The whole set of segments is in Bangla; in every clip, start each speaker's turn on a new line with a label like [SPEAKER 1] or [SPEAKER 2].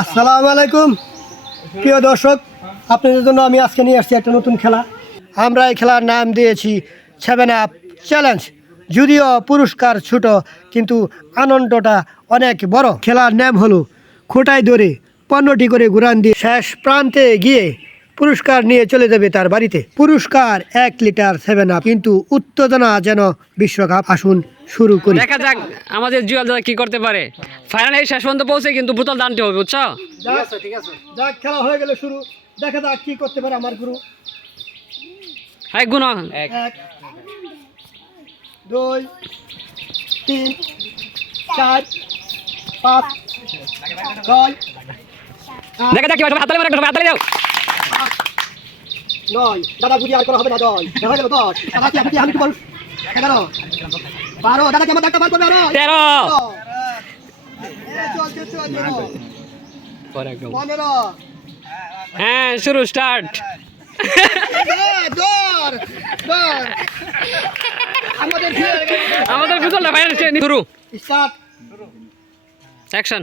[SPEAKER 1] আসসালামু আলাইকুম। প্রিয় দর্শক, আপনাদের জন্য আমি আজকে নিয়ে আসছি একটা নতুন খেলা। আমরা এই খেলার নাম দিয়েছি সেভেন আপ চ্যালেঞ্জ যদিও পুরস্কার ছোট, কিন্তু আনন্দটা অনেক বড়। খেলার নাম হলো খোটায় ধরে পণ্যটি করে ঘুরান দিয়ে শেষ প্রান্তে গিয়ে পুরস্কার নিয়ে চলে যাবে তার বাড়িতে। পুরস্কার এক লিটার সেভেন আপ কিন্তু উত্তেজনা যেন বিশ্বকাপ আসুন শুরু করি।
[SPEAKER 2] দেখা যাক আমাদের জুয়াল দাদা কি করতে পারে। ফাইনালে শেষ পর্যন্ত পৌঁছে কিন্তু বোতল দানতে হবে বুঝছ?
[SPEAKER 1] যাক খেলা হয়ে গেলে শুরু। দেখা যাক কি করতে পারে আমার গুরু।
[SPEAKER 2] এক গুণ।
[SPEAKER 1] এক। দুই তিন চার পাঁচ ছয়
[SPEAKER 2] দেখা যাক কি হয়, হাততালি মারো, হাততালি দাও।
[SPEAKER 1] নয়। দাদা বুঝি আর করা হবে না দশ। দেখা গেল দশ। দাদা কি আমি কি বল এগারো বারো দাদা কি আমার একটা বার করবে আরও।
[SPEAKER 2] তেরো।
[SPEAKER 1] চলছে চলছে পনেরো।
[SPEAKER 2] হ্যাঁ শুরু স্টার্ট
[SPEAKER 1] দৌড়। আমাদের
[SPEAKER 2] আমাদের বোতলটা ফাইনাল শুরু।
[SPEAKER 1] স্টার্ট।
[SPEAKER 2] অ্যাকশন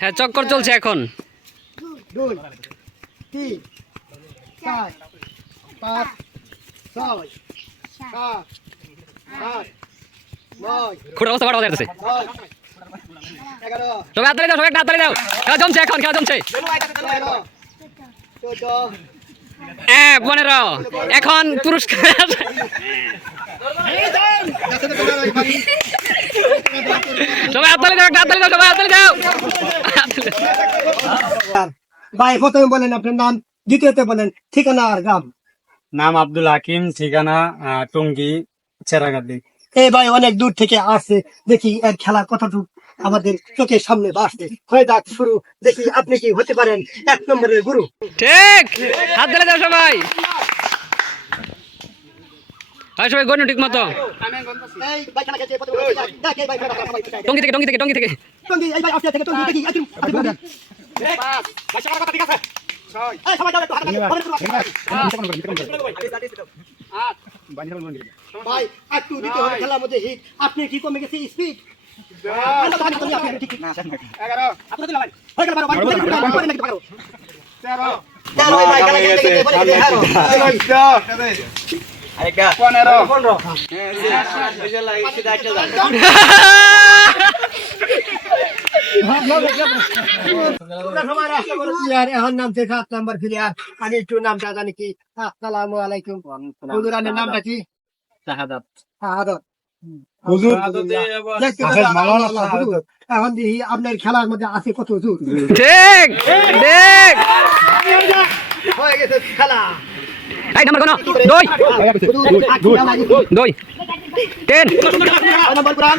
[SPEAKER 2] হ্যাঁ চক্কর চলছে এখন।
[SPEAKER 1] দুই তিন চার পাঁচ ছয় সাত আট নয়
[SPEAKER 2] খুঁড়ে অবস্থা বাড়া যাচ্ছে সবাই হাততালি দাও সবাই একটা হাততালি দাও। খেলা জমছে এখন খেলা জমছে। হ্যাঁ পনেরো। এখন পুরস্কার। সবাই হাততালি দাও একটা হাততালি দাও সবাই হাততালি দাও।
[SPEAKER 1] ভাই প্রথমে বলেন আপনার নাম দ্বিতীয়তে বলেন ঠিকানা আর গ্রাম।
[SPEAKER 3] নাম আব্দুল হাকিম ঠিকানা আহ,
[SPEAKER 1] এই ভাই অনেক দূর থেকে আসছে দেখি এর খেলা কতটুকু আমাদের চোখের সামনে বাসছে হয়ে যাক শুরু দেখি আপনি কি হতে পারেন এক নম্বরের গুরু
[SPEAKER 2] ঠিক হাত দিলে দাও সবাই হয় সবাই গণ্য ঠিক মতো। টঙ্গি থেকে টঙ্গি থেকে টঙ্গি থেকে
[SPEAKER 1] টঙ্গি, এই ভাই ভাই একটু দিতে হবে খেলার মধ্যে হিট আপনি কি কমে গেছে স্পিড এখন নাম থেকে সাত নাম্বার প্লেয়ার আমি একটু নামটা জানি কি? আসসালামু আলাইকুম। হুজুরানের নামটা
[SPEAKER 3] শাহাদাত।
[SPEAKER 1] এখন দেখি আপনার খেলার মধ্যে আছে কত হুজুর?
[SPEAKER 2] ঠিক ঠিক
[SPEAKER 1] হয়ে গেছে খেলা।
[SPEAKER 2] এই নাম্বার কোন দুই। দুই। তিন
[SPEAKER 1] নাম্বার কোরআন।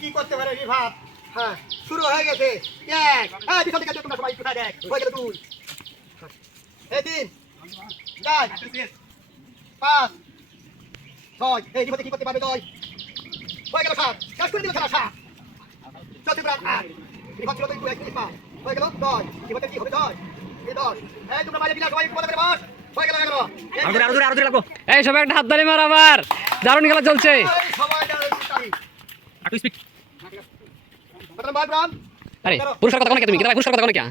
[SPEAKER 2] কি
[SPEAKER 1] করতে পারে বিভাগ হ্যাঁ শুরু হয়ে গেছে। এক। হ্যাঁ পিছন থেকে তোমরা সবাই কোথায় দেখ। হয়ে গেল দুই। এই তিন। চার। পাঁচ। ছয়। এই বিপদে কি করতে পারবে ছয় হয়ে গেল সাত। শেষ করে দিল খেলা সাত। চলছে প্রাণ আট। বিপদ ছিল দুই এক মিনিট পাঁচ হয়ে গেল দশ। বিপদে কি হবে দশ এই দশ। এই তোমরা বাইরে বিলাস সবাই করে বস। হয়ে গেল এগারো
[SPEAKER 2] এই সবাই একটা হাত তালি মার আবার। দারুণ খেলা চলছে।
[SPEAKER 1] সবাই
[SPEAKER 2] আরে পুরস্কার কথা কোন তুমি পুরস্কার কথা কোন কে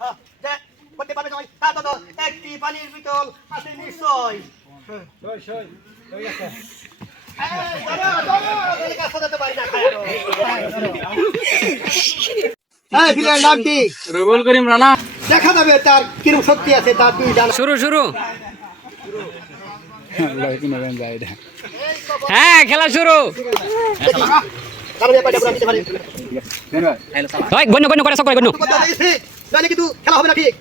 [SPEAKER 1] হ্যাঁ, দেখ, করতে পারবে সবাই। তা তো তো, একটি পানির বোতল আছে নিশ্চয়।
[SPEAKER 4] যাবে তার কিরম শক্তি আছে তার তুই জানা।
[SPEAKER 2] শুরু শুরু। হ্যাঁ খেলা শুরু। গণ্য গণ্য করে সব করে গণ্য।
[SPEAKER 4] কিন্তু খেলা হবে না ঠিক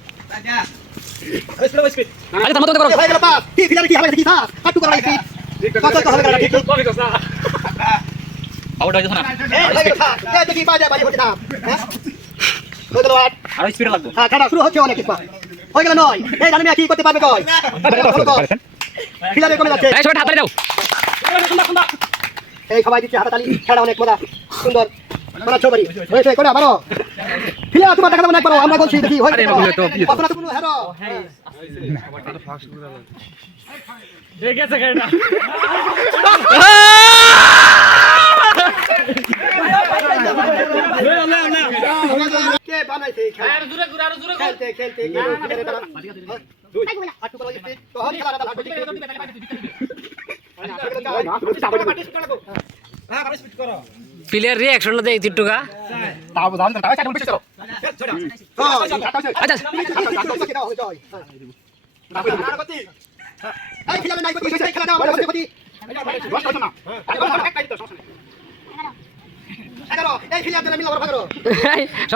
[SPEAKER 2] আরে তার মতো করো
[SPEAKER 4] হয়ে কি ফিলারে কি হবে কি করা। স্পিড কত তো হবে না ঠিক
[SPEAKER 2] না
[SPEAKER 4] এই হয়ে গেল পাস এই দেখি বাজে বাজে হচ্ছে না। গেল আট
[SPEAKER 2] আরও স্পিড লাগবে।
[SPEAKER 4] হ্যাঁ খেলা শুরু হচ্ছে অনেক। কিছু হয়ে গেল নয়। এই জানি কি করতে পারবে কয় ফিলারে কমে যাচ্ছে।
[SPEAKER 2] এই সবাই হাতালে দাও।
[SPEAKER 4] এই সবাই দিচ্ছে হাতাতালি খেলা অনেক মজা সুন্দর মানে হয়েছে করে আবারও তোমার একবারও আমরা বলছি দেখি খেলতে খেলতে হাঁটু করা স্পিড তখন খেলা রাখা হাঁটু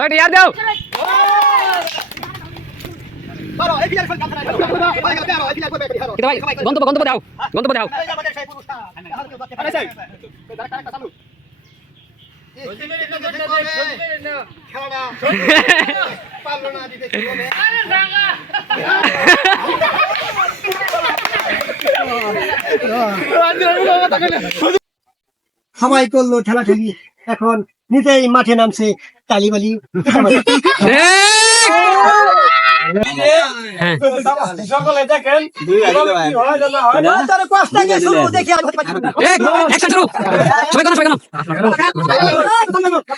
[SPEAKER 2] প্লেয়ার দাও। কিন্তু ভাই গন্তব্য গন্তব্য দাও। গন্তব্য দাও।
[SPEAKER 4] সবাই করল ঠেলা ঠেলি এখন নিজেই মাঠে নামছে তালিবালি
[SPEAKER 2] হ্যাঁ।
[SPEAKER 1] সকলে দেখেন
[SPEAKER 2] সবাই কেন সবাই কেন সবাই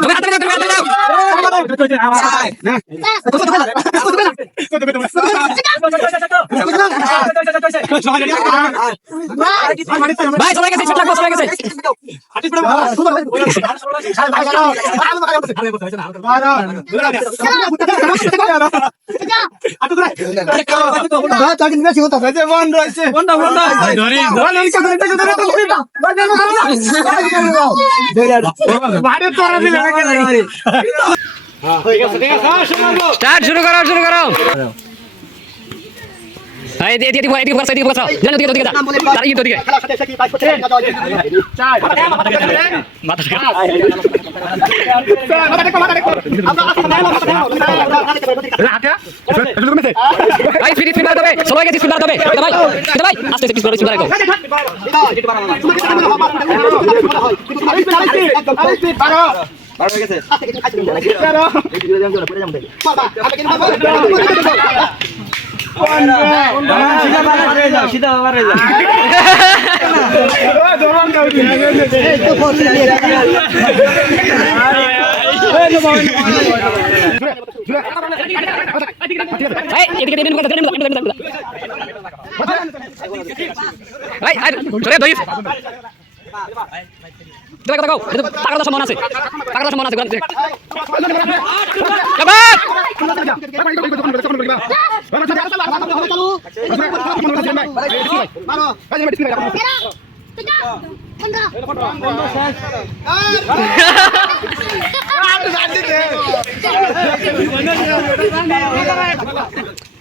[SPEAKER 2] হাতে দাও হাতে দাও ভাই সবাই গেছে ছটা সবাই গেছে স্টার্ট শুরু করো শুরু করো এই এদিকে এদিকে এদিকে বসা এদিকে বসা জানো দিকে দিকে
[SPEAKER 4] নাম বলে
[SPEAKER 2] তার ইয়ে দিকে
[SPEAKER 4] খেলার সাথে